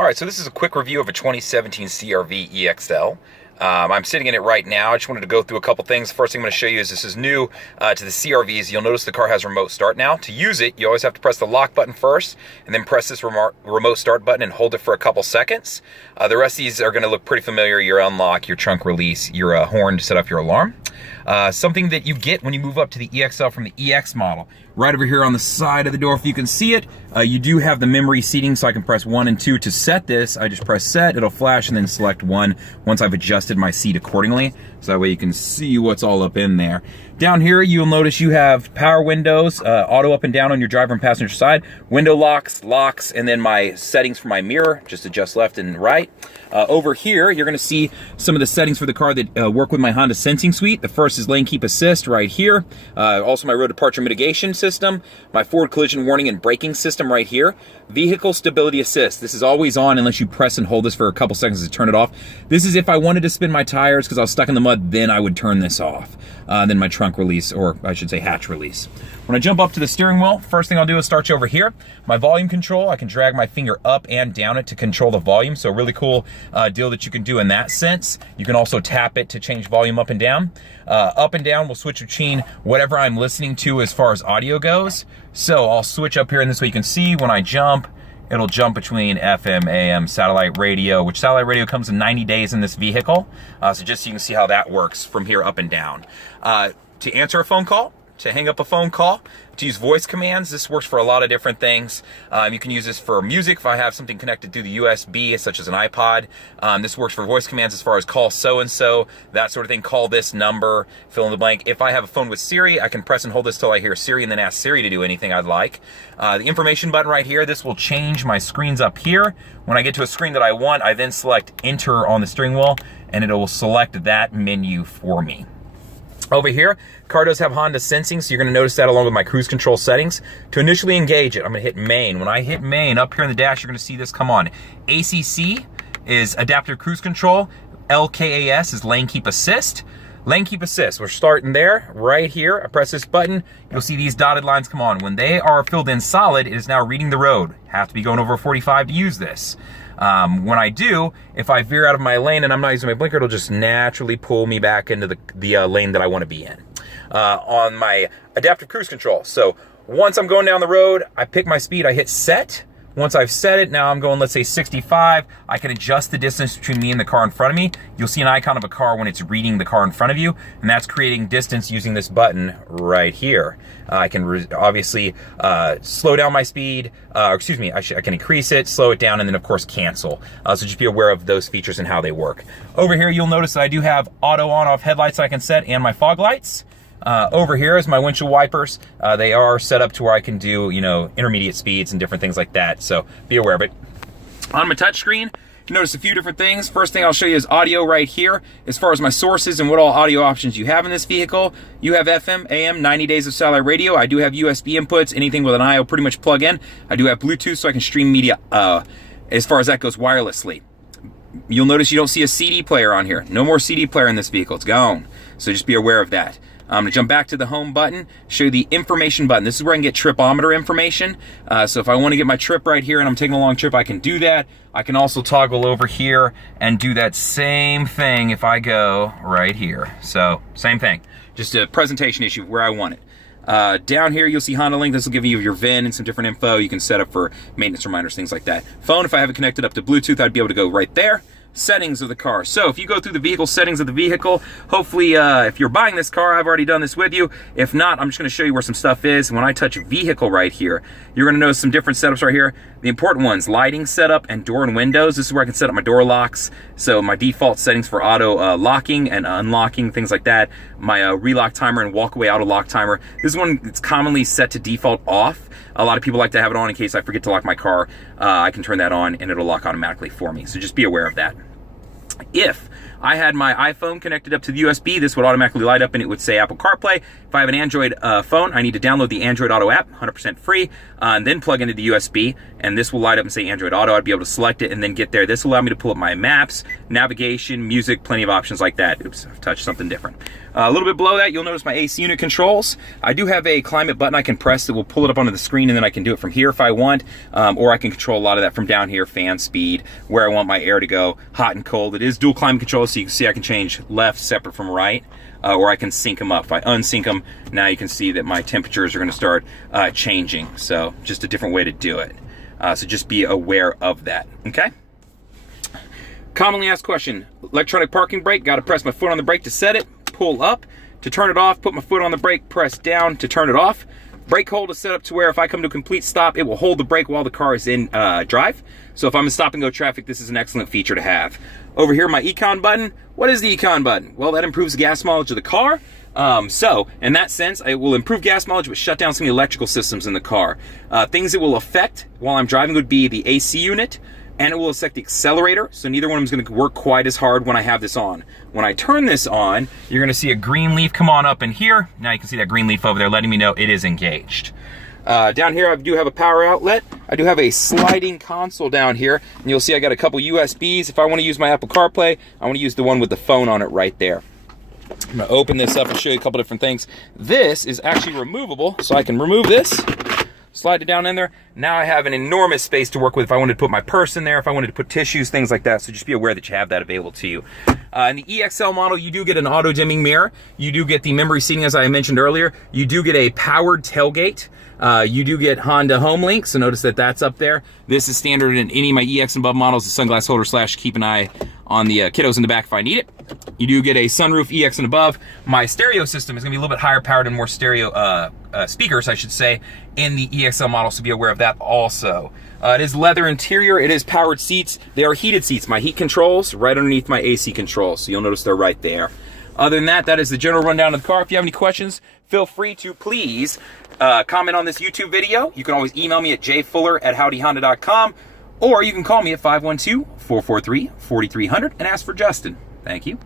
All right, so this is a quick review of a 2017 CRV EXL. I'm sitting in it right now. I just wanted to go through a couple things. First thing I'm going to show you is this is new to the CRVs. You'll notice the car has remote start now. To use it, you always have to press the lock button first, and then press this remote start button and hold it for a couple seconds. The rest of these are going to look pretty familiar. Your unlock, your trunk release, your horn to set off your alarm. Something that you get when you move up to the EXL from the EX model. Right over here on the side of the door, if you can see it, you do have the memory seating, so I can press 1 and 2 to set this. I just press set, it'll flash, and then select 1 once I've adjusted my seat accordingly, so that way you can see what's all up in there. Down here, you'll notice you have power windows, auto up and down on your driver and passenger side, window locks, and then my settings for my mirror, just adjust left and right. Over here, you're gonna see some of the settings for the car that work with my Honda Sensing Suite. The first is lane keep assist right here. Also my road departure mitigation system, my forward collision warning and braking system right here. Vehicle stability assist. This is always on unless you press and hold this for a couple seconds to turn it off. This is if I wanted to spin my tires because I was stuck in the mud, then I would turn this off. Then my trunk release, or I should say hatch release. When I jump up to the steering wheel, first thing I'll do is start you over here. My volume control, I can drag my finger up and down it to control the volume. So a really cool deal that you can do in that sense. You can also tap it to change volume up and down. Up and down will switch between whatever I'm listening to as far as audio goes. So I'll switch up here, and this way you can see when I jump, it'll jump between FM, AM, satellite radio, which satellite radio comes in 90 days in this vehicle. So just so you can see how that works from here up and down. To answer a phone call, to hang up a phone call, to use voice commands, this works for a lot of different things. You can use this for music if I have something connected through the USB, such as an iPod. This works for voice commands as far as call so-and-so, that sort of thing, call this number, fill in the blank. If I have a phone with Siri, I can press and hold this till I hear Siri and then ask Siri to do anything I'd like. The information button right here, this will change my screens up here. When I get to a screen that I want, I then select enter on the steering wheel, and it will select that menu for me. Over here, car does have Honda Sensing, so you're gonna notice that along with my cruise control settings. To initially engage it, I'm gonna hit main. When I hit main, up here in the dash, you're gonna see this come on. ACC is adaptive cruise control. LKAS is lane keep assist. Lane keep assist, we're starting there, right here. I press this button, you'll see these dotted lines come on. When they are filled in solid, it is now reading the road. Have to be going over 45 to use this. When I do, if I veer out of my lane and I'm not using my blinker, it'll just naturally pull me back into the lane that I want to be in. On my adaptive cruise control, so once I'm going down the road, I pick my speed, I hit set. Once I've set it, now I'm going, let's say 65. I can adjust the distance between me and the car in front of me. You'll see an icon of a car when it's reading the car in front of you, and that's creating distance using this button right here. I can obviously slow down my speed, I can increase it, slow it down, and then of course cancel. So just be aware of those features and how they work. Over here, you'll notice that I do have auto on-off headlights that I can set and my fog lights. Over here is my windshield wipers. They are set up to where I can do, intermediate speeds and different things like that. So be aware of it. On my touchscreen, you notice a few different things. First thing I'll show you is audio right here. As far as my sources and what all audio options you have in this vehicle, you have FM, AM, 90 days of satellite radio. I do have USB inputs. Anything with an I will pretty much plug in. I do have Bluetooth so I can stream media as far as that goes wirelessly. You'll notice you don't see a CD player on here. No more CD player in this vehicle. It's gone. So just be aware of that. I'm gonna jump back to the home button, show you the information button. This is where I can get tripometer information. So if I wanna get my trip right here and I'm taking a long trip, I can do that. I can also toggle over here and do that same thing if I go right here. So same thing, just a presentation issue where I want it. Down here, you'll see Honda Link. This will give you your VIN and some different info you can set up for maintenance reminders, things like that. Phone, if I have it connected up to Bluetooth, I'd be able to go right there. Settings of the car. So if you go through the vehicle settings of the vehicle, hopefully if you're buying this car, I've already done this with you. If not, I'm just going to show you where some stuff is. When I touch vehicle right here, you're going to notice some different setups right here. The important ones, lighting setup and door and windows. This is where I can set up my door locks. So my default settings for auto locking and unlocking, things like that. My relock timer and walkaway auto lock timer. This is one that's commonly set to default off. A lot of people like to have it on in case I forget to lock my car. I can turn that on and it'll lock automatically for me. So just be aware of that. If I had my iPhone connected up to the USB. This would automatically light up and it would say Apple CarPlay. If I have an Android phone, I need to download the Android Auto app, 100% free, and then plug into the USB, and this will light up and say Android Auto. I'd be able to select it and then get there. This will allow me to pull up my maps, navigation, music, plenty of options like that. Oops, I've touched something different. A little bit below that, you'll notice my AC unit controls. I do have a climate button I can press that will pull it up onto the screen, and then I can do it from here if I want, or I can control a lot of that from down here, fan speed, where I want my air to go, hot and cold. It is dual climate control, so you can see I can change left separate from right, or I can sync them up. If I unsync them, now you can see that my temperatures are gonna start changing. So just a different way to do it. So just be aware of that, okay? Commonly asked question, electronic parking brake, gotta press my foot on the brake to set it, pull up. To turn it off, put my foot on the brake, press down to turn it off. Brake hold is set up to where if I come to a complete stop, it will hold the brake while the car is in drive. So if I'm in stop and go traffic, this is an excellent feature to have. Over here, my Econ button. What is the Econ button? Well, that improves the gas mileage of the car. So in that sense, it will improve gas mileage, but shut down some of the electrical systems in the car. Things it will affect while I'm driving would be the AC unit, and it will affect the accelerator, so neither one of them is going to work quite as hard when I have this on. When I turn this on, you're going to see a green leaf come on up in here. Now you can see that green leaf over there letting me know it is engaged. Down here I do have a power outlet. I do have a sliding console down here, and you'll see I got a couple USBs. If I want to use my Apple CarPlay, I want to use the one with the phone on it right there. I'm going to open this up and show you a couple different things. This is actually removable, so I can remove this, slide it down in there. Now I have an enormous space to work with if I wanted to put my purse in there, if I wanted to put tissues, things like that. So just be aware that you have that available to you. In the EXL model, you do get an auto dimming mirror. You do get the memory seating, as I mentioned earlier. You do get a powered tailgate. You do get Honda HomeLink, so notice that that's up there. This is standard in any of my EX and above models, the sunglass holder / keep an eye on the kiddos in the back if I need it. You do get a sunroof EX and above. My stereo system is gonna be a little bit higher powered and more stereo speakers, I should say, in the EXL model, so be aware of that also. It is leather interior, it is powered seats. They are heated seats. My heat controls right underneath my AC controls, so you'll notice they're right there. Other than that, that is the general rundown of the car. If you have any questions, feel free to please comment on this YouTube video. You can always email me at jfuller@howdyhonda.com, or you can call me at 512-443-4300 and ask for Justin. Thank you.